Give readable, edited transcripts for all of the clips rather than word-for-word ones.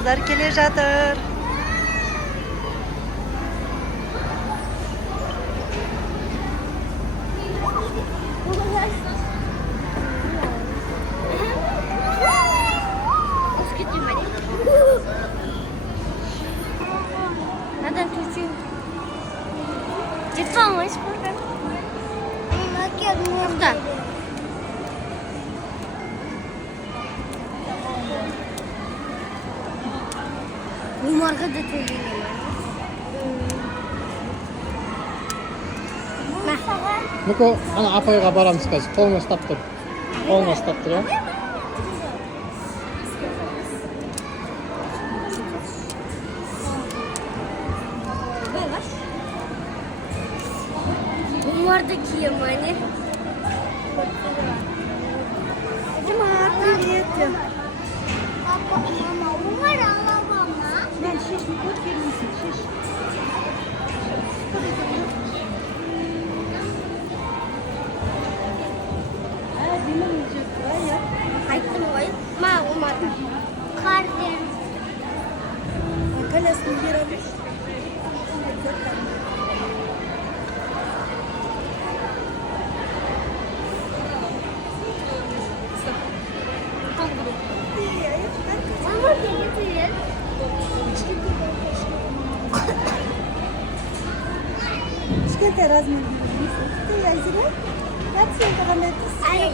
Kızlar gelir жатыр. Надо включить. Телефон мой сколько? Куда? Марка да ты. Ну-ка, ана апайға барамыз қазір. Қолыңа ұстап тұр. Қолыңа ұстап тұр, иә? Умар да киемани. Umar, привет. Папа, мама, Умар алабама. Ben şiş mi? Koç gelmişsin, şiş. Dinle yiyecek buraya ya. Kayıttım oy. Ma Umar. Kardeşim. Kalesini bir almış. Umar getirir. Сколько размер? Ты я зря? Я все это Ayak.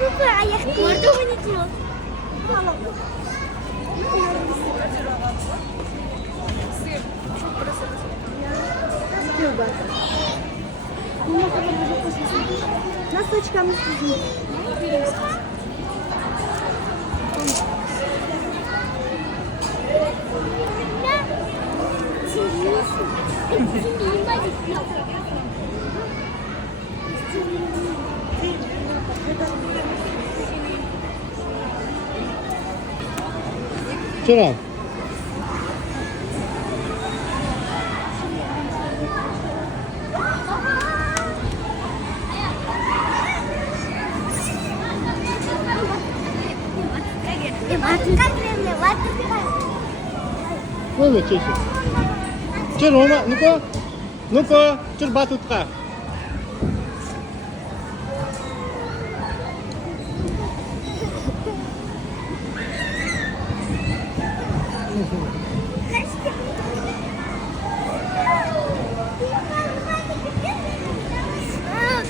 Papa ayak gördü mü ne diyor? Носочками слезни. Çırak. Ну, чеши. Чир, Рома, ну-ка. Ну-ка, чир батутка.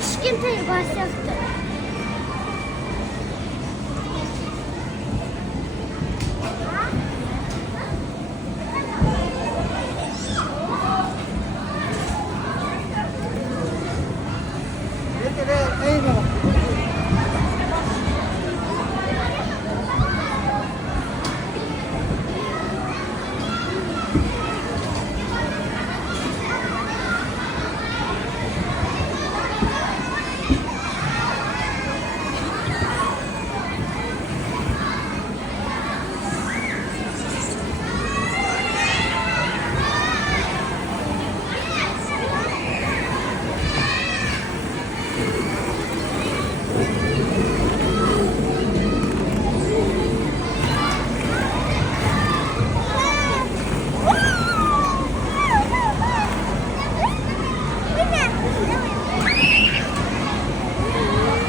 Кішкентай бар сияқты.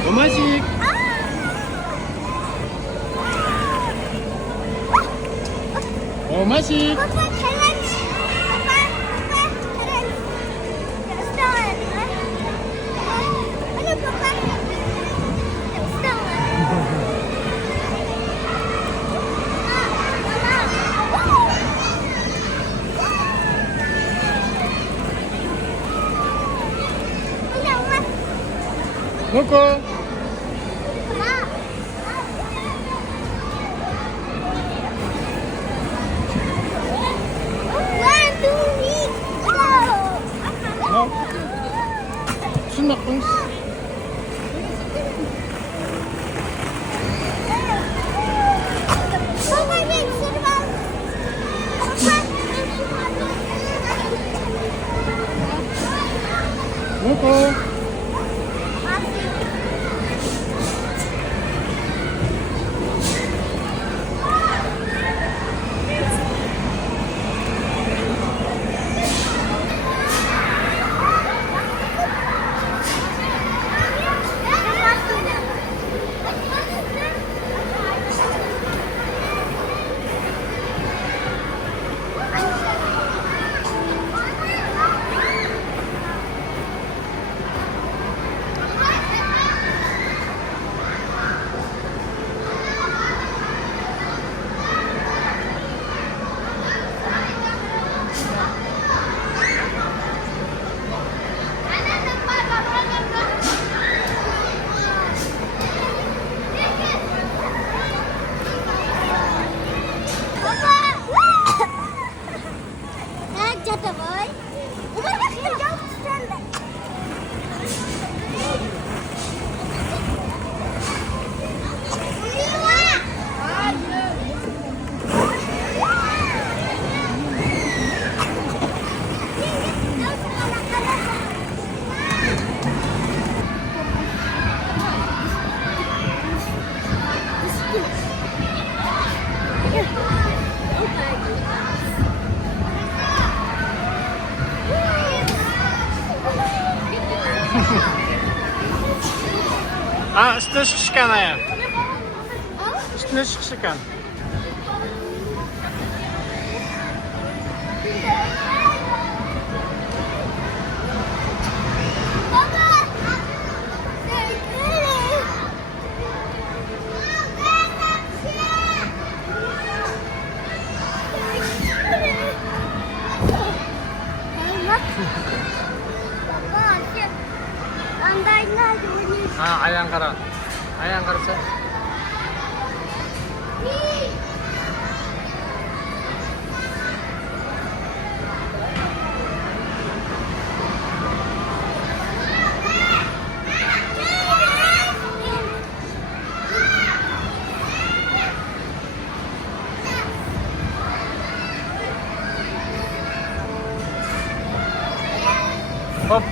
Ромасик. Ромасик. Papa challenge. Papa challenge. Start. Ano papa? Ну-ка. Sundak terus. Ну-ка. Üstüne çıkış ekan aya. Üstüne çıkış ekan. Ayang kara. Ayang karsa. Hop.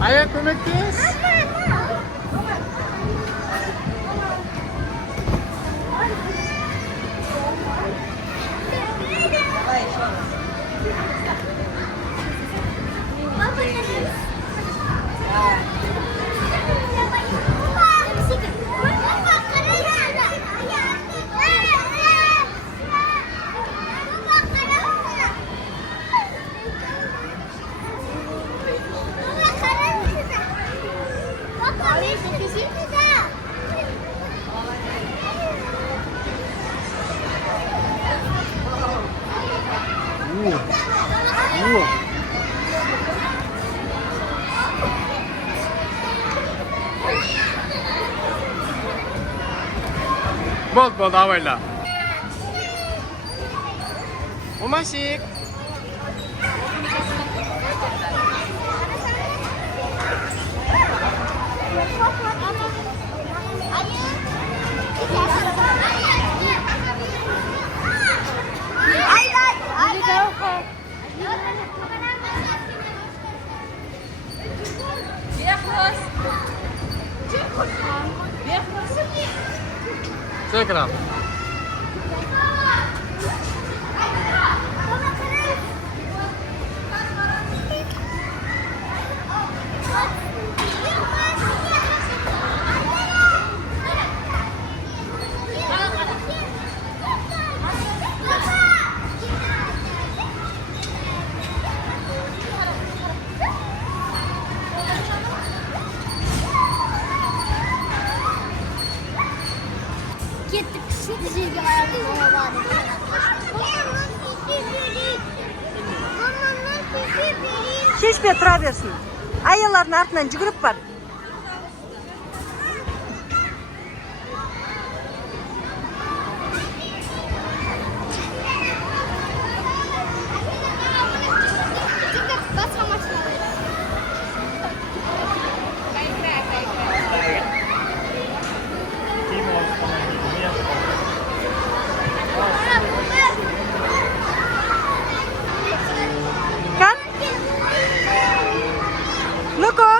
Ayah ko'makkas. Bol давайла. Умасик. Sekarang. Kettik, şu dizilge ayarlamaya var. Шешпей тұра берсін. Аялардың артынан жүгіріп бар. Kan? Luko?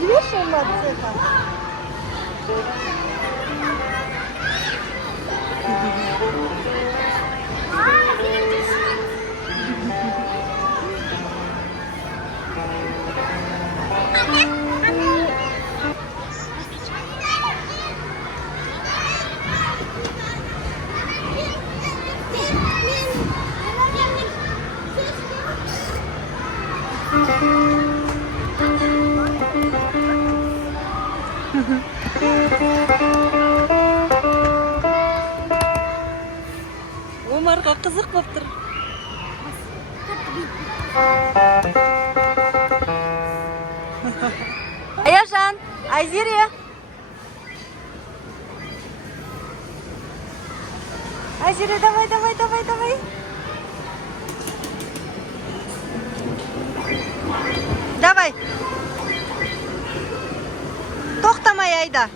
Видишь, вот это? қызық болып тұр. Аяжан, Айзере. Айзере, давай. Давай. Тоқтамай айда.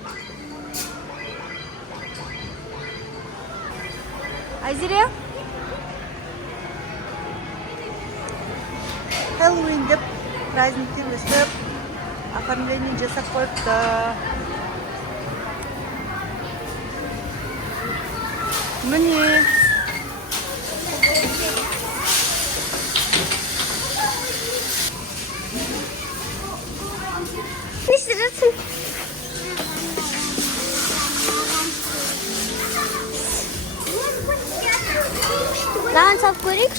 Айзере. Хэллоуин деп праздникті өстіп, оформление жасап қойыпты. Міне. Ne istiyorsun? Daha çok görük.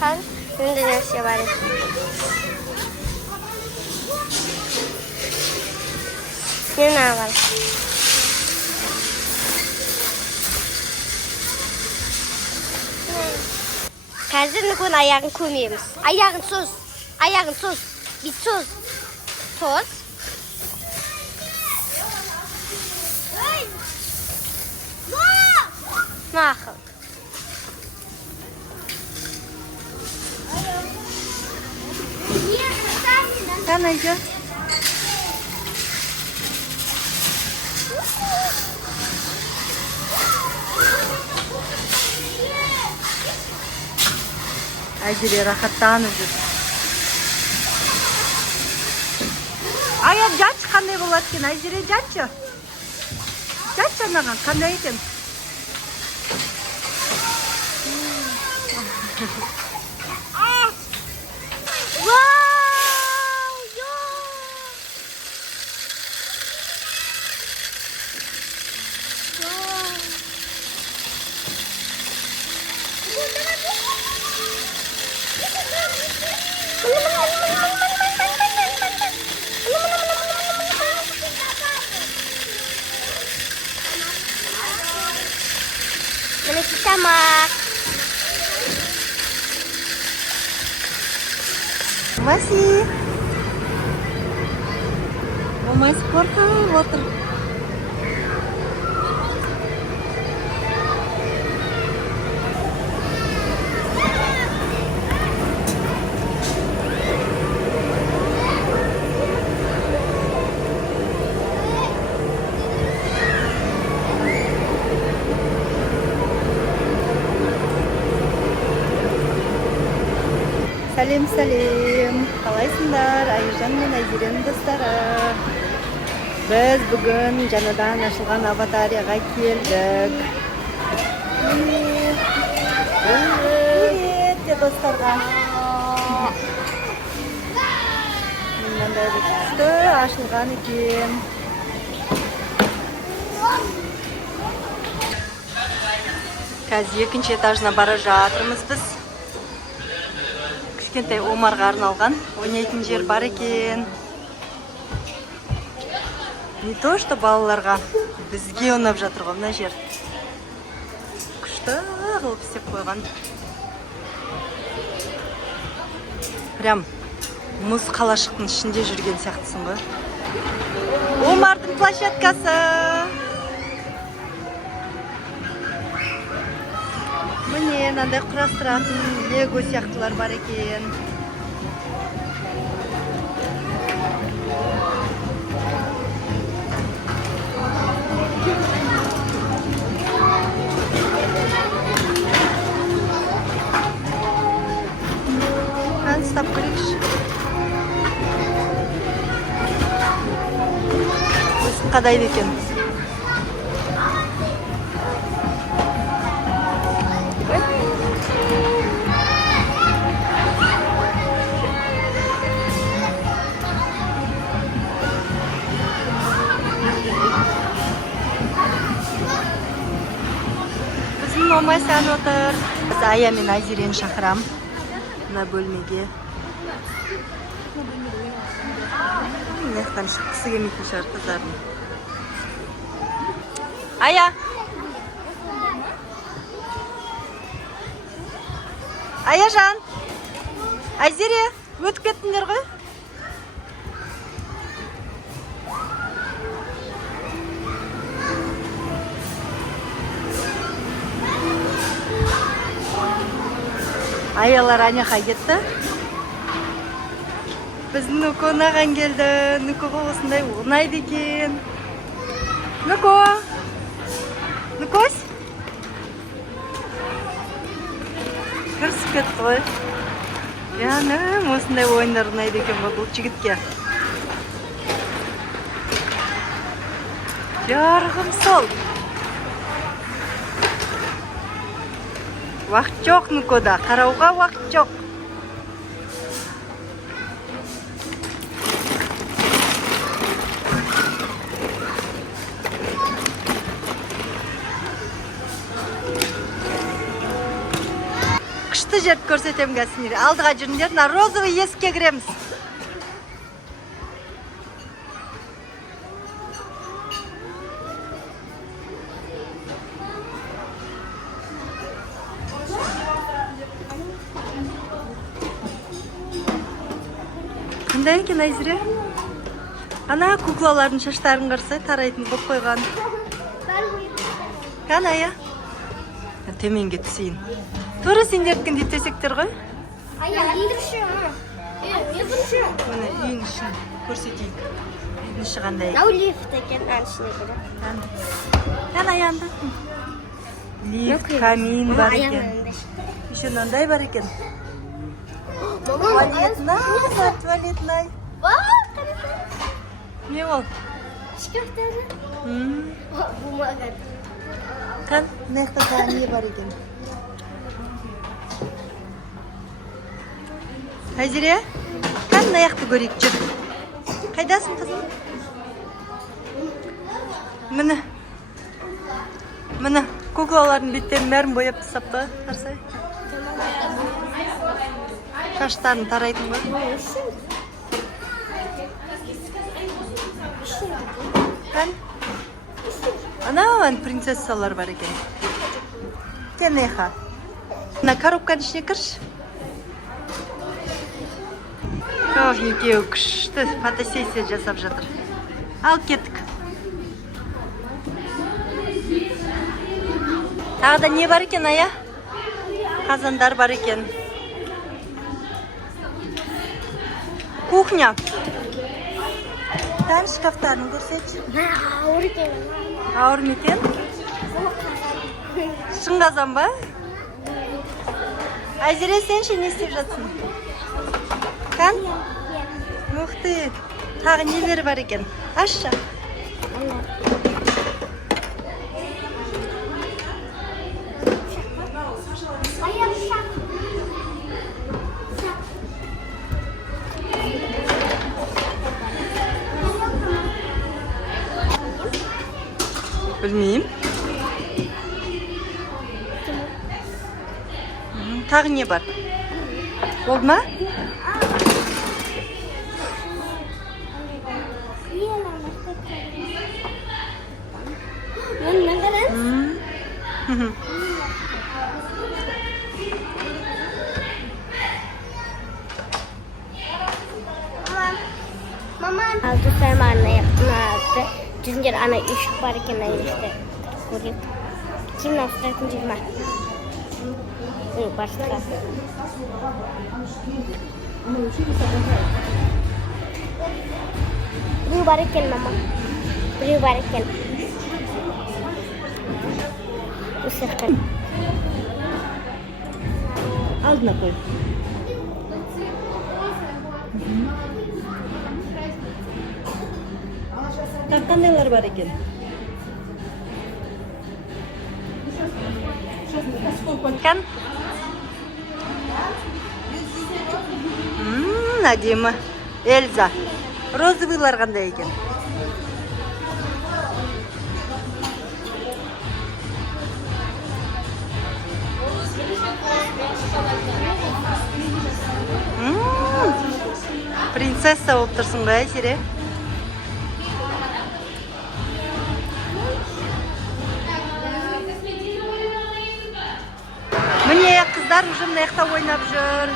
Kan, şimdi ne şey var? Ne var? Қазір күн аяғын көмейміз. Аяғын sus. Ayağın sus. Bir sus. Sus. Nakıl. Sen Ayca. Ayca рахаттанып жүр. Ая, жатшы қандай болады екен? Айзере, жатшы. Жатшы анаған, қандай екен? Mana kita mak. Masih. Мамай спортқа отыр. Сәлем, қалайсыңдар? Айжан мен Айзеренің достары. Біз бүгін жаңадан ашылған аватарияға келдік. Привет де достарға. Мынандай бір күшті ашылған екен. Қазір екінші этажына бара жатырмыз біз. Кішкентай Омарға арналған ойнайтын жер бар екен. Не то, что балаларға, бізге ұнап жатыр ғой мына жер. Күшті қылып істеп қойған. Прям мұз қалашықтың ішінде жүрген сияқтысың ғой. Омардың площадкасы. Міне, мынандай құрастыратын лего сияқтылар бар екен. Қан ұстап көрейікші. Өсін қадайды екен. Мамай сән отыр. Ая мен Айзерені шақырам. Мына бөлмеге. Мынаяқтан шыққысы келмейтін шығар қыздардың. Ая! Аяжан, Айзере, өтіп кеттіңдер ғой? Аялар Аняға кетті. Біздің Нүко наған келді. Нүкоға осындай ұнайды екен. Нүко! Нүкось? Кірісіп кетті ғой. Яным, осындай ойындар ұнайды екен бұл жігітке. Жарығым сол. Уақыт жоқ Нүкода, қарауға уақыт жоқ. Қышты жерді көрсетем кәсінер. Алдыға жүріндер, на розовый есікке кіреміз. Қандай екен Айзере? Ана куклалардың шаштарын қарсай тарайтын болып қойған. Қаная? Төменге түсейін. Тура сендердікін төсектер ғой? Міне үйін ішін көрсетейік. Үйін іші қандай? Лифт екен әншіне көрі. Қанаяңды? Лифт, камин бар екен. Еще мынандай бар екен. Туалетнай. Не ол? Шкафтары. Бумага. Қан, мына жақта не бар екен? Айзере, қан мына жақты көрейік, жүр. Қайдасың қызым? Міне, куклалардың беттерін бәрін бояп тастап та, қарсай. Шаштарын тарайтын ғой. Қан? Анауан принцессалар бар екен. Кенеха. Мына коробканың ішіне кірш. Екеуі күшті фотосессия жасап жатыр. Ал кеттік. Тағы да не бар екен, Ая? Қазандар бар екен. Кухня. Тән шкафтарын көрсетші. Ауыр екен. Ауыр ма екен? Шын қазан ба? Айзере, сен ше не істеп жатсың? Қан? Мұқты. Тағы нелер бар екен? Ашшы. Білмеймін. Тағы не бар? Болды ма? Dostlarım anlayıp Cüzüncür ana ışık var iken işte koyup kim nasıl cüzme başka bu var iken mama bu var iken ısırkın Алдына қой. Қандайлар бар екен? Кан? Әдемі. Эльза. Розовыйлар қандай екен? Принцесса болып тұрсың ғой, Айзере? Міне, қыздар. Қыздар уже мына жақта ойнап жүр.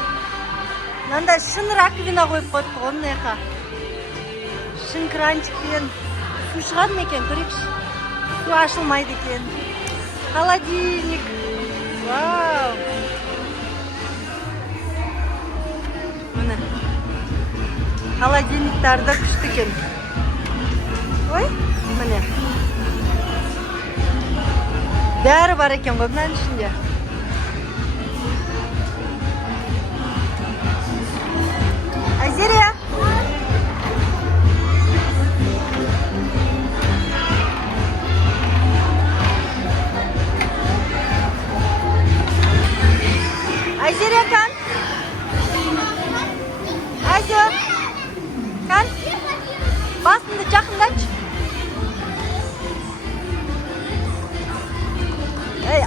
Мынандай шын раковина қойып қойыпты ғой мына жаққа. Шын кранчикпен су шығады ма екен, көрейікші. Су ашылмайды екен. Холодильник. Вау. Міне. Холодильниктарды күшті екен. Ой, міне. Бәрі бар екен ғой мынаның ішінде. Айзерия. Айзерия kan? Айзер. Kan? Басыңды жақындатшы. Эй.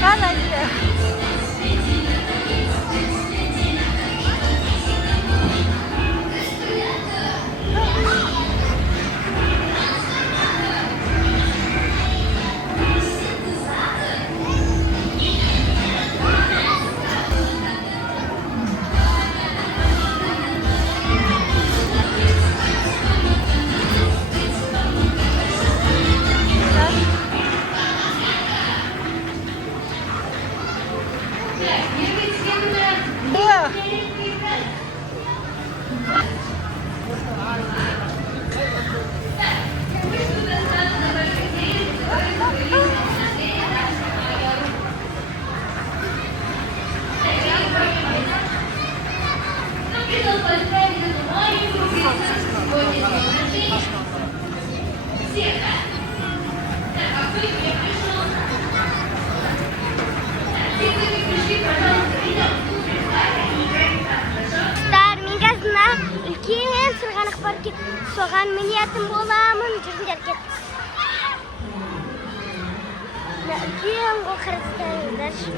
Kan Айзерия. Үлкен сырғанақ бар екен, соған мінетін боламын, жүріңдер кет. Үлкен ғой қарастырыңыздаршы.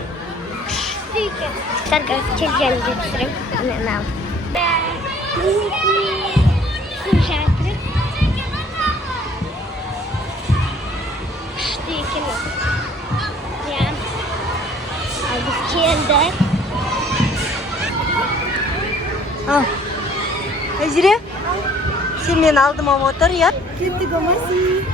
Күшті екен. Сарға келгенде түсірем. Мынау. Су жатыр. Күшті екен. Ал біз келдік. Айзере, сен мені алдыма отыр, я? Кеттік, Амаси.